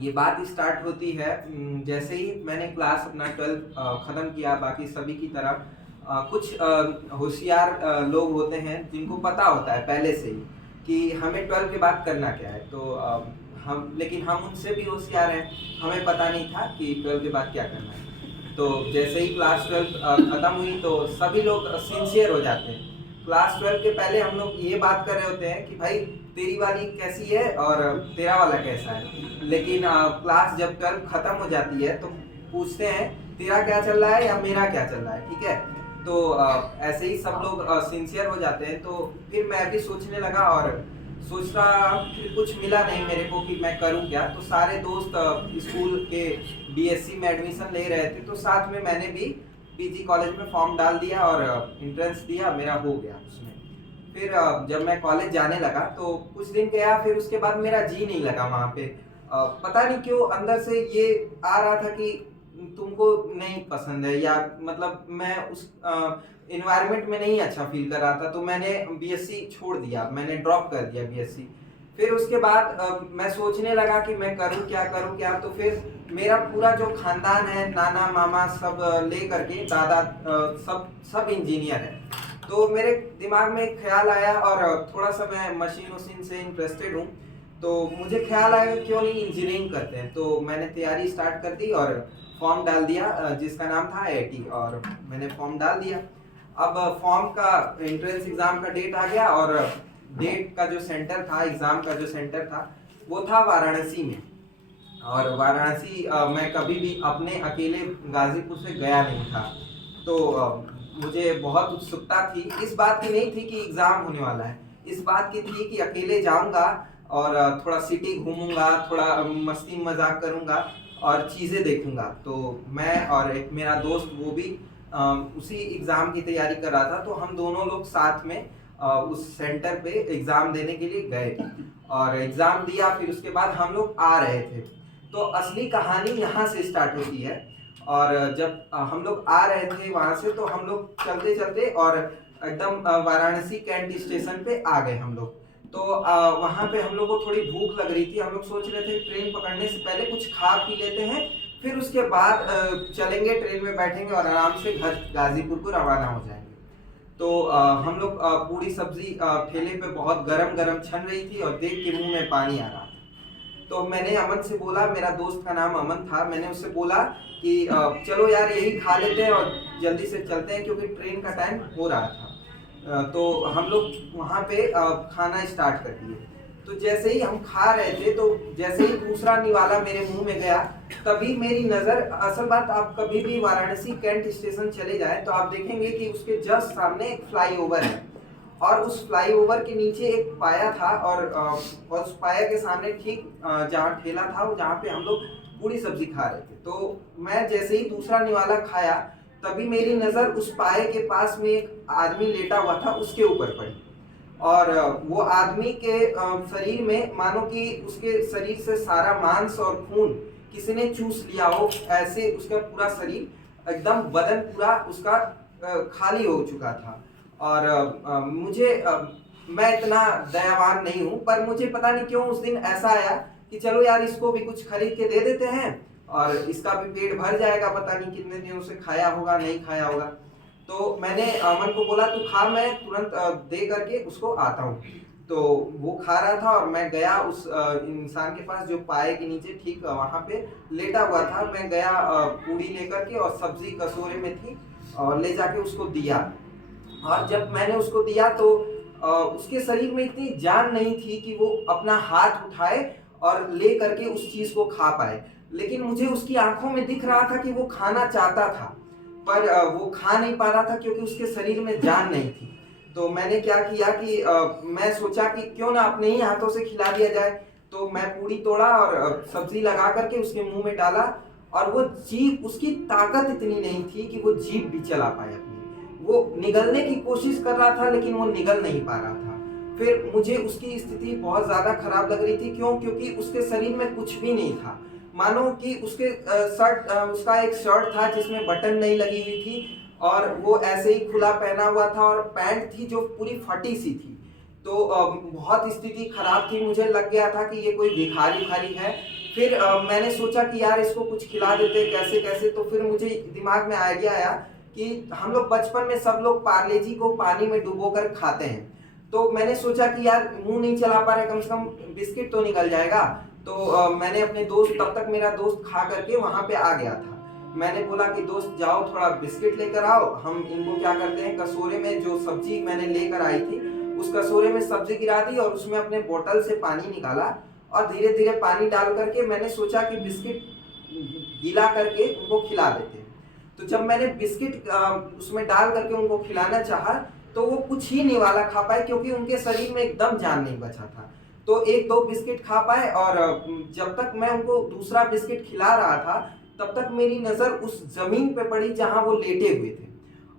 ये बात स्टार्ट होती है जैसे ही मैंने क्लास अपना 12 ख़त्म किया बाकी सभी की तरह। कुछ होशियार लोग होते हैं जिनको पता होता है पहले से ही कि हमें 12 के बाद करना क्या है। तो हम उनसे भी होशियार हैं, हमें पता नहीं था कि 12 के बाद क्या करना है। तो जैसे ही क्लास 12 ख़त्म हुई तो सभी लोग सिंसियर हो जाते हैं। क्लास 12 के पहले हम लोग ये बात कर रहे होते हैं कि भाई तेरी वाली कैसी है और तेरा वाला कैसा है। लेकिन क्लास जब 12 खत्म हो जाती है तो पूछते हैं तेरा क्या चल रहा है या मेरा क्या चल रहा है, ठीक है। तो ऐसे ही सब लोग सिंसियर हो जाते हैं। तो फिर मैं भी सोचने लगा और सोच रहा, फिर कुछ मिला नहीं मेरे को कि मैं करूं क्या। तो सारे दोस्त स्कूल के बीएससी में एडमिशन ले रहे थे, तो साथ में मैंने भी पीजी कॉलेज में फॉर्म डाल दिया और एंट्रेंस दिया, मेरा हो गया उसमें। फिर जब मैं कॉलेज जाने लगा तो कुछ दिन गया, फिर उसके बाद मेरा जी नहीं लगा वहाँ पे। पता नहीं क्यों अंदर से ये आ रहा था कि तुमको नहीं पसंद है, या मतलब मैं उस इन्वायरमेंट में नहीं अच्छा फील कर रहा था। तो मैंने बीएससी छोड़ दिया, मैंने ड्रॉप कर दिया बीएससी। फिर उसके बाद मैं सोचने लगा कि मैं करूं क्या। तो फिर मेरा पूरा जो खानदान है, नाना मामा सब ले करके दादा सब सब इंजीनियर है। तो मेरे दिमाग में एक ख्याल आया, और थोड़ा सा मैं मशीन वशीन से इंटरेस्टेड हूँ। तो मुझे ख्याल आया कि क्यों नहीं इंजीनियरिंग करते हैं। तो मैंने तैयारी स्टार्ट कर दी और फॉर्म डाल दिया जिसका नाम था आईआईटी, और मैंने फॉर्म डाल दिया। अब फॉर्म का एंट्रेंस एग्जाम का डेट आ गया, और डेट का जो सेंटर था, एग्जाम का जो सेंटर था, वो था वाराणसी में। और वाराणसी मैं कभी भी अपने अकेले गाजीपुर से गया नहीं था। तो मुझे बहुत उत्सुकता थी, इस बात की नहीं थी कि एग्जाम होने वाला है, इस बात की थी कि अकेले जाऊंगा और थोड़ा सिटी घूमूंगा, थोड़ा मस्ती मजाक करूंगा और चीजें देखूंगा। तो मैं और एक मेरा दोस्त, वो भी उसी एग्जाम की तैयारी कर रहा था। तो हम दोनों लोग साथ में उस सेंटर पे एग्जाम देने के लिए गए और एग्जाम दिया। फिर उसके बाद हम लोग आ रहे थे। तो असली कहानी यहाँ से स्टार्ट होती है। और जब हम लोग आ रहे थे वहां से, तो हम लोग चलते चलते और एकदम वाराणसी कैंट स्टेशन पे आ गए हम लोग। तो वहां पे हम लोग को थोड़ी भूख लग रही थी। हम लोग सोच रहे थे ट्रेन पकड़ने से पहले कुछ खा पी लेते हैं, फिर उसके बाद चलेंगे, ट्रेन में बैठेंगे और आराम से घर गाजीपुर को रवाना हो जाएंगे। तो हम लोग पूरी सब्जी ठेले पे बहुत गरम गरम छन रही थी, और देख के मुंह में पानी आ रहा था। तो मैंने अमन से बोला, मेरा दोस्त का नाम अमन था, मैंने उससे बोला कि चलो यार यही खा लेते हैं और जल्दी से चलते हैं, क्योंकि ट्रेन का टाइम हो रहा था। तो हम लोग वहाँ पे खाना स्टार्ट कर दिए। तो जैसे ही हम खा रहे थे, तो जैसे ही दूसरा निवाला मेरे मुंह में गया, तभी मेरी नजर, असल बात, आप कभी भी वाराणसी कैंट स्टेशन चले जाए तो आप देखेंगे कि उसके जस्ट सामने एक फ्लाईओवर है, और उस फ्लाईओवर के नीचे एक पाया था। और उस पाया के सामने ठीक जहाँ ठेला था, वो जहाँ पे हम लोग पूरी सब्जी खा रहे थे। तो मैं जैसे ही दूसरा निवाला खाया, तभी मेरी नजर उस पाए के पास में एक आदमी लेटा हुआ था उसके ऊपर पड़ी। और वो आदमी के शरीर में मानो कि उसके शरीर से सारा मांस और खून किसी ने चूस लिया हो, ऐसे उसका पूरा शरीर एकदम, बदन पूरा उसका खाली हो चुका था। और मैं इतना दयावान नहीं हूँ, पर मुझे पता नहीं क्यों उस दिन ऐसा आया कि चलो यार इसको भी कुछ खरीद के दे देते हैं और इसका भी पेट भर जाएगा, पता नहीं कितने दिनों से खाया होगा नहीं खाया होगा। तो मैंने अमन को बोला तू खा, मैं तुरंत दे करके उसको आता हूँ। तो वो खा रहा था और मैं गया उस इंसान के पास जो पाए के नीचे ठीक वहां पे लेटा हुआ था। मैं गया पूड़ी लेकर के, और सब्जी कटोरे में थी, और ले जाके उसको दिया। और जब मैंने उसको दिया तो उसके शरीर में इतनी जान नहीं थी कि वो अपना हाथ उठाए और ले करके उस चीज को खा पाए। लेकिन मुझे उसकी आंखों में दिख रहा था कि वो खाना चाहता था, पर वो खा नहीं पा रहा था क्योंकि उसके शरीर में जान नहीं थी। तो मैंने क्या किया कि मैं सोचा कि क्यों ना अपने ही हाथों से खिला दिया जाए। तो मैं पूरी तोड़ा और सब्जी लगा करके उसके मुंह में डाला, और वो जीभ, उसकी ताकत इतनी नहीं थी कि वो जीभ भी चला पाए अपनी। वो निगलने की कोशिश कर रहा था लेकिन वो निगल नहीं पा रहा था। फिर मुझे उसकी स्थिति बहुत ज्यादा खराब लग रही थी। क्यों? क्योंकि उसके शरीर में कुछ भी नहीं था। मानो कि उसके उसका एक शर्ट था जिसमें बटन नहीं लगी हुई थी, और वो ऐसे ही खुला पहना हुआ था, और पैंट थी जो पूरी फटी सी थी। तो बहुत स्थिति खराब थी। मुझे लग गया था कि ये कोई भिखारी भारी है, फिर मैंने सोचा कि यार इसको कुछ खिला देते, कैसे कैसे। तो फिर मुझे दिमाग में आइडिया आया कि हम लोग बचपन में सब लोग पार्ले जी को पानी में डुबो कर खाते हैं। तो मैंने सोचा कि यार मुंह नहीं चला पा रहे, कम से कम बिस्किट तो निकल जाएगा। तो मैंने अपने दोस्त, तब तक मेरा दोस्त खा करके वहां पे आ गया था। मैंने बोला कि दोस्त जाओ थोड़ा बिस्किट लेकर आओ, हम इनको क्या करते हैं, कटोरे में जो सब्जी मैंने लेकर आई थी उस कटोरे में सब्जी गिरा दी और उसमें अपने बोतल से पानी निकाला और धीरे धीरे पानी डाल करके मैंने सोचा कि बिस्किट गीला करके उनको खिला देते हैं। तो जब मैंने बिस्किट उसमें डाल करके उनको खिलाना चाहा तो वो कुछ ही नहीं वाला खा पाए, क्योंकि उनके शरीर में एकदम जान नहीं बचा था। तो एक दो बिस्किट खा पाए, और जब तक मैं उनको दूसरा बिस्किट खिला रहा था तब तक मेरी नजर उस जमीन पे पड़ी जहां वो लेटे हुए थे।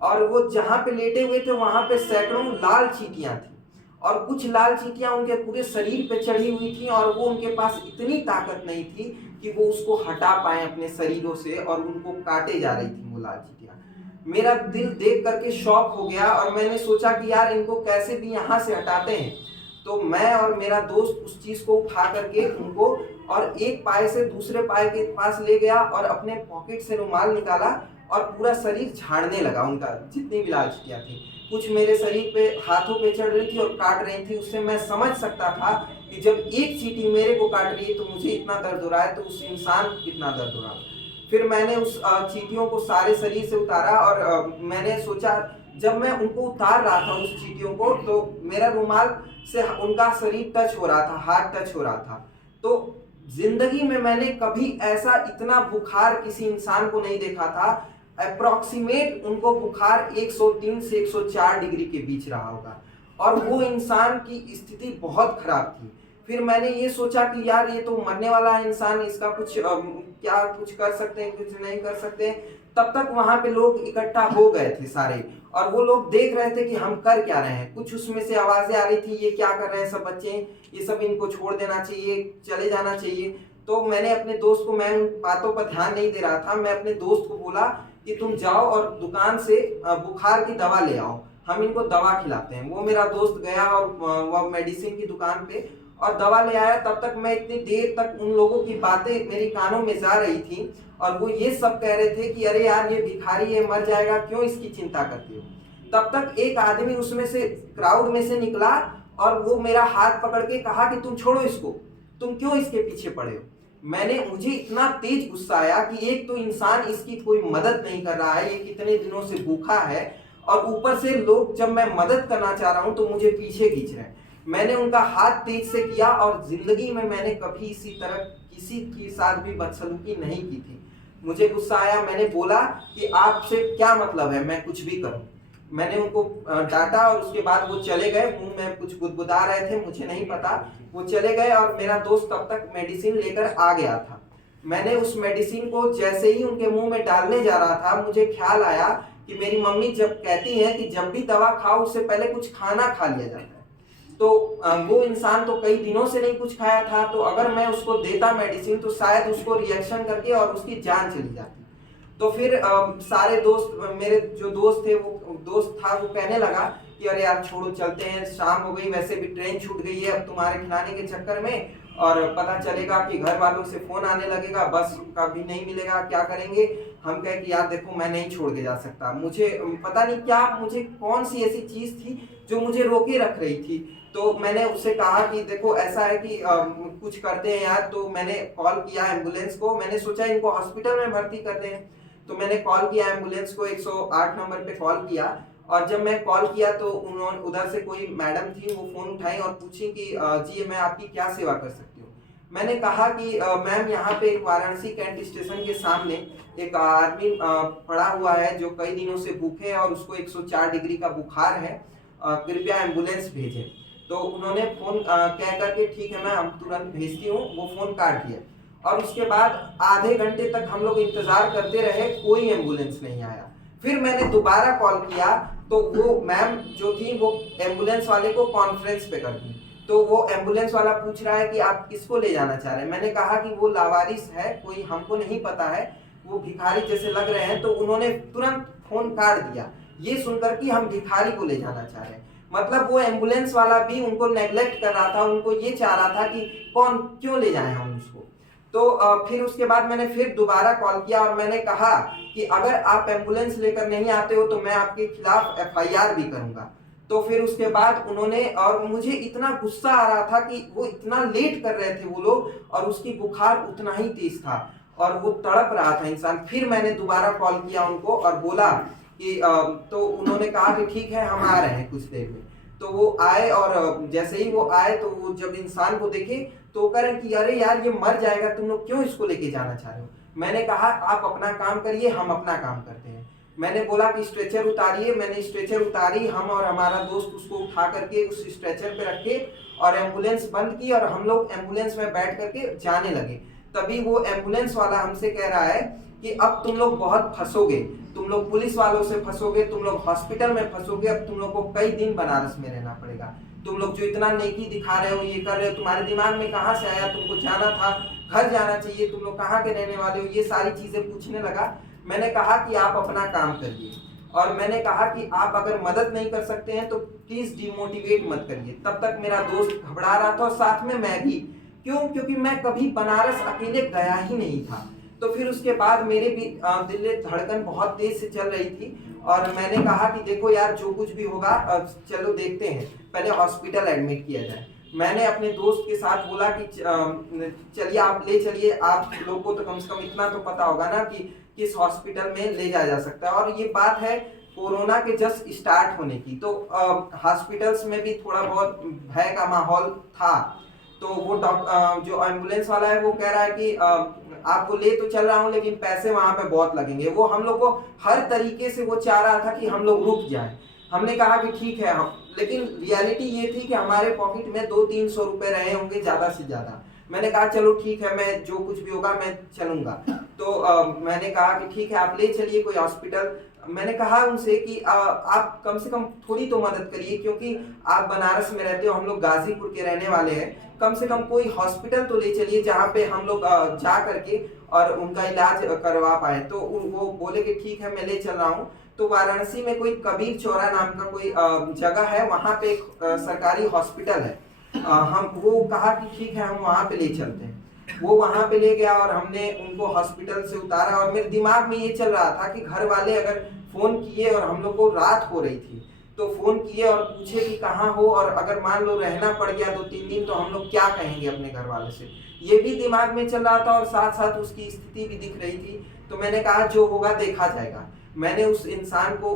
और वो जहां पे लेटे हुए थे वहां पे सैकड़ों लाल चींटियां थी, और कुछ लाल चींटियां उनके पूरे शरीर पे चढ़ी हुई थी, और वो उनके पास इतनी ताकत नहीं थी कि वो उसको हटा पाए अपने शरीरों से, और उनको काटे जा रही थी वो लाल चींटियां। मेरा दिल देख करके शॉक हो गया, और मैंने सोचा कि यार इनको कैसे भी यहाँ से हटाते हैं। तो मैं और मेरा दोस्त उस चीज को उठा करके उनको और एक पाए से दूसरे पाए के पास ले गया और अपने पॉकेट से रुमाल निकाला और पूरा शरीर झाड़ने लगा उनका, जितनी भी लाल चींटियां थी। कुछ मेरे शरीर पे हाथों पे चढ़ रही थी और काट रही थी। उससे मैं समझ सकता था कि जब एक चींटी मेरे को काट रही है तो मुझे इतना दर्द हो रहा है, तो उस इंसान को कितना दर्द हो रहा है। फिर मैंने उस चींटियों को सारे शरीर से उतारा, और मैंने सोचा, जब मैं उनको उतार रहा था उस चींटियों को, तो मेरा रुमाल से उनका शरीर टच हो रहा था, हाथ टच हो रहा था। तो जिंदगी में मैंने कभी ऐसा इतना बुखार किसी इंसान को नहीं देखा था। अप्रोक्सीमेट उनको बुखार 103 से 104 डिग्री के बीच रहा होगा, और वो इंसान की स्थिति बहुत खराब थी। फिर मैंने ये सोचा कि यार ये तो मरने वाला है इंसान, इसका कुछ क्या कुछ कर सकते हैं, कुछ नहीं कर सकते। तब तक वहां पे लोग इकट्ठा हो गए थे सारे, और वो लोग देख रहे थे कि हम कर क्या रहे हैं। कुछ उसमें से आवाजें आ रही थी, ये क्या कर रहे हैं सब बच्चे, ये सब इनको छोड़ देना चाहिए, चले जाना चाहिए। तो मैंने अपने दोस्त को, मैं उन बातों पर ध्यान नहीं दे रहा था, मैं अपने दोस्त को बोला कि तुम जाओ और दुकान से बुखार की दवा ले आओ, हम इनको दवा खिलाते हैं। वो मेरा दोस्त गया और वह मेडिसिन की दुकान पे और दवा ले आया। तब तक मैं इतनी देर तक उन लोगों की बातें मेरी कानों में जा रही थी, और वो ये सब कह रहे थे कि अरे यार ये भिखारी है, मर जाएगा, क्यों इसकी चिंता करती हो। तब तक एक आदमी उसमें से, क्राउड में से निकला, और वो मेरा हाथ पकड़ के कहा कि तुम छोड़ो इसको, तुम क्यों इसके पीछे पड़े हो। मुझे इतना तेज गुस्सा आया कि एक तो इंसान इसकी कोई मदद नहीं कर रहा है, ये कितने दिनों से भूखा है, और ऊपर से लोग, जब मैं मदद करना चाह रहा हूं तो मुझे पीछे खींच रहे हैं। मैंने उनका हाथ तेज से किया, और जिंदगी में मैंने कभी इसी तरह किसी के साथ भी बदसलूकी नहीं की थी। मुझे गुस्सा आया, मैंने बोला कि आपसे क्या मतलब है मैं कुछ भी करूं। मैंने उनको डांटा, और उसके बाद वो चले गए। मुंह में कुछ गुदगुदा रहे थे, मुझे नहीं पता। वो चले गए, और मेरा दोस्त तब तक मेडिसिन लेकर आ गया था। मैंने उस मेडिसिन को जैसे ही उनके मुंह में डालने जा रहा था, मुझे ख्याल आया कि मेरी मम्मी जब कहती है कि जब भी दवा खाओ उससे पहले कुछ खाना खा लिया जाता है। तो वो इंसान तो कई दिनों से नहीं कुछ खाया था, तो अगर मैं उसको देता मेडिसिन तो शायद उसको रिएक्शन करके और उसकी जान चली जाती। तो फिर सारे दोस्त, मेरे जो दोस्त थे, वो दोस्त था, वो कहने लगा कि अरे यार छोड़ो, चलते हैं, शाम हो गई, वैसे भी ट्रेन छूट गई है अब तुम्हारे खिलाने के चक्कर में, और पता चलेगा कि घर वालों से फोन आने लगेगा, बस का भी नहीं मिलेगा, क्या करेंगे। हम कहे कि यार देखो मैं नहीं छोड़ के जा सकता, मुझे पता नहीं क्या, मुझे कौन सी ऐसी चीज थी जो मुझे रोके रख रही थी। तो मैंने उससे कहा कि देखो ऐसा है कि कुछ करते हैं यार। तो मैंने कॉल किया एम्बुलेंस को, मैंने सोचा इनको हॉस्पिटल में भर्ती कर दें। तो मैंने कॉल किया एम्बुलेंस को, 108 नंबर पे कॉल किया, और जब मैं कॉल किया तो उन्होंने, उधर से कोई मैडम थी, वो फोन उठाई और पूछी कि जी मैं आपकी क्या सेवा कर सकती हूँ। मैंने कहा कि मैम यहाँ पे वाराणसी कैंट स्टेशन के सामने एक आदमी पड़ा हुआ है जो कई दिनों से भूखे है और उसको 104 डिग्री का बुखार है, कृपया एम्बुलेंस भेजें। तो उन्होंने फोन कह करके ठीक है मैं हम तुरंत भेजती हूँ, वो फोन काट दिया। और उसके बाद आधे घंटे तक हम लोग इंतजार करते रहे, कोई एम्बुलेंस नहीं आया। फिर मैंने दोबारा कॉल किया तो वो मैम जो थी वो एम्बुलेंस वाले को कॉन्फ्रेंस पे कर दी। तो वो एम्बुलेंस वाला पूछ रहा है कि आप किसको ले जाना चाह रहे हैं। मैंने कहा कि वो लावारिस है, कोई हमको नहीं पता है, वो भिखारी जैसे लग रहे हैं। तो उन्होंने तुरंत फोन काट दिया, ये सुनकर कि हम भिखारी को ले जाना चाह रहे हैं। मतलब वो एम्बुलेंस वाला भी उनको नेग्लेक्ट कर रहा था, उनको ये चाह रहा था कि कौन क्यों ले जाए हम उसको। तो फिर उसके बाद मैंने फिर दोबारा कॉल किया और मैंने कहा कि अगर आप एम्बुलेंस लेकर नहीं आते हो तो मैं आपके खिलाफ एफआईआर भी करूंगा। तो फिर उसके बाद उन्होंने, और मुझे इतना गुस्सा आ रहा था कि वो इतना लेट कर रहे थे वो लोग, और उसकी बुखार उतना ही तेज था और वो तड़प रहा था इंसान। फिर मैंने दोबारा कॉल किया उनको और बोला कि तो उन्होंने कहा कि ठीक है हम आ रहे हैं कुछ देर में। तो वो आए और जैसे ही वो आए तो वो जब इंसान को देखे तो वो कह रहे कि अरे यार ये मर जाएगा, तुम लोग क्यों इसको लेके जाना चाह रहे हो। मैंने कहा आप अपना काम करिए, हम अपना काम करते हैं। मैंने बोला कि स्ट्रेचर उतारिए, मैंने स्ट्रेचर उतारी, हम और हमारा दोस्त उसको उठा करके उस स्ट्रेचर पे रखे और एम्बुलेंस बंद की और हम लोग एम्बुलेंस में बैठ करके जाने लगे। तभी वो एम्बुलेंस वाला हमसे कह रहा है कि अब तुम लोग बहुत फंसोगे, तुम लोग पुलिस वालों से फंसोगे, तुम लोग हॉस्पिटल में फंसोगे, अब तुम लोग को कई दिन बनारस में रहना पड़ेगा। तुम लोग जो इतना नेकी दिखा रहे हो, ये कर रहे हो, तुम्हारे दिमाग में कहाँ से आया, तुमको जाना था, घर जाना चाहिए, तुम लोग कहाँ के रहने वाले हो, ये सारी चीजें पूछने लगा। मैंने कहा कि आप अपना काम करिए और मैंने कहा कि आप अगर मदद नहीं कर सकते हैं तो प्लीज डिमोटिवेट मत करिए। तब तक मेरा दोस्त घबरा रहा था और साथ में मैं भी। क्यों? क्योंकि मैं कभी बनारस अकेले गया ही नहीं था। तो फिर उसके बाद मेरे भी दिल में धड़कन बहुत तेज से चल रही थी और मैंने कहा कि देखो यार जो कुछ भी होगा चलो देखते हैं, पहले हॉस्पिटल एडमिट किया जाए। मैंने अपने दोस्त के साथ बोला कि चलिए आप ले चलिए, आप लोगों को तो कम से कम इतना तो पता होगा ना कि किस हॉस्पिटल में ले जाया जा सकता है। और ये बात है कोरोना के जस्ट स्टार्ट होने की, तो हॉस्पिटल्स में भी थोड़ा बहुत भय का माहौल था। तो वो जो एम्बुलेंस वाला है वो कह रहा है कि आपको ले तो चल रहा हूँ लेकिन पैसे वहां पे बहुत लगेंगे। वो हम लोग को हर तरीके से वो चाह रहा था कि हम लोग रुक जाएं। हमने कहा कि ठीक है हम, लेकिन रियलिटी ये थी कि हमारे पॉकेट में 200-300 रुपए रहे होंगे ज्यादा से ज्यादा। मैंने कहा चलो ठीक है, मैं जो कुछ भी होगा मैं चलूंगा। तो मैंने कहा कि ठीक है आप ले चलिए कोई हॉस्पिटल। मैंने कहा उनसे कि आप कम से कम थोड़ी तो मदद करिए, क्योंकि आप बनारस में रहते हो, हम लोग गाजीपुर के रहने वाले हैं, कम से कम कोई हॉस्पिटल तो ले चलिए जहाँ पे हम लोग जा करके और उनका इलाज करवा पाए। तो वो बोले कि ठीक है मैं ले चल रहा हूँ। तो वाराणसी में कोई कबीर चौरा नाम का कोई जगह है, वहाँ पे एक सरकारी हॉस्पिटल है। हम वो कहा कि ठीक है हम वहाँ पे ले चलते हैं। वो वहां पे ले गया और हमने उनको हॉस्पिटल से उतारा। और मेरे दिमाग में ये चल रहा था कि घर वाले अगर फोन किए और हम लोग को रात हो रही थी तो फोन किए और पूछे कि कहाँ हो, और अगर मान लो रहना पड़ गया 2-3 दिन तो हम लोग क्या कहेंगे अपने घर वाले से, ये भी दिमाग में चल रहा था और साथ साथ उसकी स्थिति भी दिख रही थी। तो मैंने कहा जो होगा देखा जाएगा। मैंने उस इंसान को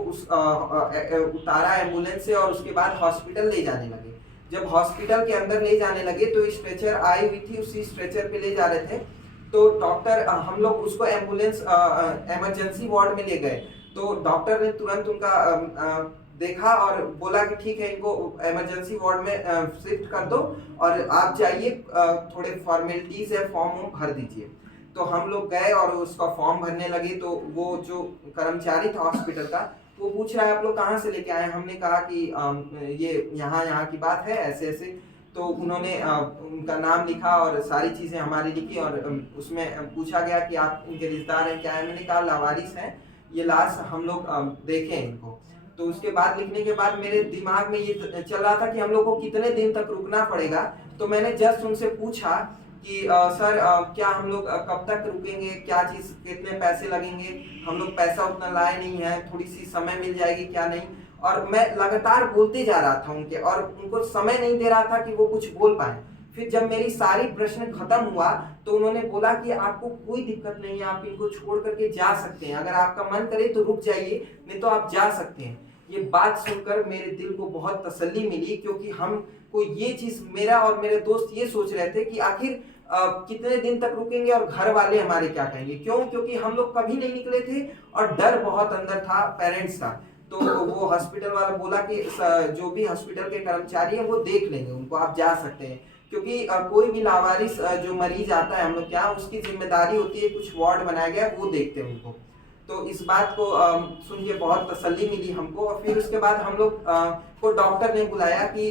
उतारा एम्बुलेंस से और उसके बाद हॉस्पिटल ले जाने लगे। जब हॉस्पिटल के अंदर ले जाने लगे तो स्ट्रेचर आई हुई थी, उसी स्ट्रेचर पे ले जा रहे थे। तो डॉक्टर, हम लोग उसको एम्बुलेंस इमरजेंसी वार्ड में ले गए। तो डॉक्टर ने तुरंत उनका देखा और बोला कि ठीक है इनको इमरजेंसी वार्ड में शिफ्ट कर दो और आप जाइए, थोड़े फॉर्मेलिटीज है फॉर्म भर दीजिए। तो हम लोग गए और उसका फॉर्म भरने लगे। तो वो जो कर्मचारी था हॉस्पिटल का वो पूछ रहा है आप लोग कहाँ से लेके आए। हमने कहा कि ये यहाँ की बात है, ऐसे ऐसे। तो उन्होंने उनका नाम लिखा और सारी चीजें हमारी लिखी और उसमें पूछा गया कि आप इनके रिश्तेदार हैं क्या है। मैंने कहा लावारिस हैं, ये लाश हम लोग देखें इनको। तो उसके बाद लिखने के बाद मेरे दिमाग में ये चल रहा था कि हम लोग को कितने दिन तक रुकना पड़ेगा। तो मैंने जस्ट उनसे पूछा कि सर क्या हम लोग कब तक रुकेंगे, क्या चीज, कितने पैसे लगेंगे, हम लोग पैसा उतना लाए नहीं है, थोड़ी सी समय मिल जाएगी क्या नहीं। और मैं लगातार बोलते जा रहा था उनके, और उनको समय नहीं दे रहा था कि वो कुछ बोल पाए। फिर जब मेरी सारी प्रश्न खत्म हुआ तो उन्होंने बोला कि आपको कोई दिक्कत नहीं है, आप इनको छोड़ करके जा सकते हैं, अगर आपका मन करे तो रुक जाइए, नहीं तो आप जा सकते हैं। ये बात सुनकर मेरे दिल को बहुत तसल्ली मिली, क्योंकि हम को ये चीज, मेरा और मेरे दोस्त ये सोच रहे थे कि आखिर कितने दिन तक रुकेंगे और घर वाले हमारे क्या कहेंगे। क्यों? क्योंकि हम लोग कभी नहीं निकले थे और डर बहुत अंदर था पेरेंट्स का। तो वो हॉस्पिटल वाला बोला कि जो भी हॉस्पिटल के कर्मचारी हैं वो देख लेंगे उनको, आप जा सकते हैं। क्योंकि कोई भी लावारिस जो मरीज आता है हम लोग क्या, उसकी जिम्मेदारी होती है, कुछ वार्ड बनाया गया वो देखते हैं उनको। तो इस बात को सुन के बहुत तसल्ली मिली हमको। और फिर उसके बाद हम लोग को डॉक्टर ने बुलाया कि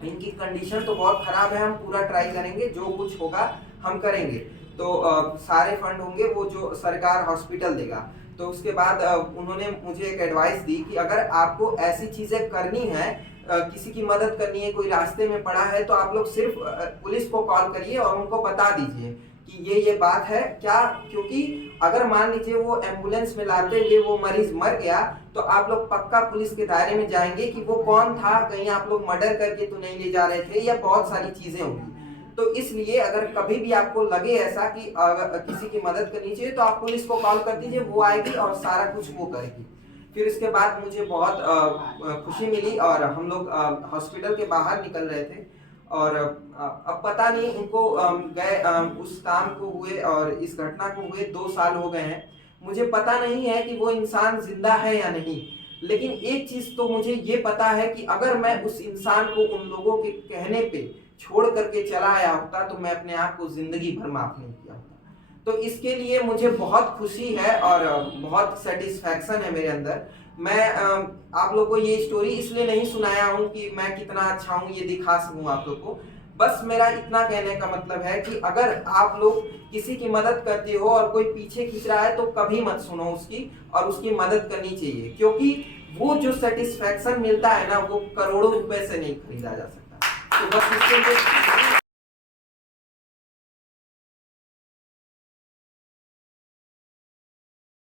इनकी कंडीशन तो बहुत खराब है, हम पूरा ट्राई करेंगे, जो कुछ होगा हम करेंगे। तो सारे फंड होंगे वो जो सरकार हॉस्पिटल देगा। तो उसके बाद उन्होंने मुझे एक एडवाइस दी कि अगर आपको ऐसी चीजें करनी है, किसी की मदद करनी है, कोई रास्ते में पड़ा है, तो आप लोग सिर्फ पुलिस को कॉल करिए और उनको बता दीजिए कि ये बात है क्या, क्योंकि अगर मान लीजिए वो एम्बुलेंस में लाते हुए वो मरीज मर गया तो आप लोग पक्का पुलिस के दायरे में जाएंगे कि वो कौन था, कहीं आप लोग मर्डर करके तो नहीं ले जा रहे थे, या बहुत सारी चीजें होंगी। तो इसलिए अगर कभी भी आपको लगे ऐसा कि अगर किसी की मदद करनी चाहिए तो आप पुलिस को कॉल कर दीजिए, वो आएगी और सारा कुछ वो करेगी। फिर उसके बाद मुझे बहुत खुशी मिली और हम लोग हॉस्पिटल के बाहर निकल रहे थे और अब पता नहीं उनको गए उस काम को हुए और इस घटना को हुए 2 साल हो गए हैं। मुझे पता नहीं है कि वो इंसान जिंदा है या नहीं, लेकिन एक चीज तो मुझे ये पता है कि अगर मैं उस इंसान को उन लोगों के कहने पे छोड़ करके चला आया होता तो मैं अपने आप को जिंदगी भर माफ नहीं किया होता। तो इसके लिए मुझे बहुत खुशी है और बहुत सेटिस्फैक्शन है मेरे अंदर। मैं आप लोगों को ये स्टोरी इसलिए नहीं सुनाया हूँ कि मैं कितना अच्छा हूँ ये दिखा सकूँ आप लोग को, बस मेरा इतना कहने का मतलब है कि अगर आप लोग किसी की मदद करते हो और कोई पीछे खींच रहा है तो कभी मत सुनो उसकी, और उसकी मदद करनी चाहिए, क्योंकि वो जो सेटिस्फैक्शन मिलता है ना वो करोड़ों रुपए से नहीं खरीदा जा सकता। तो बस इसके लिए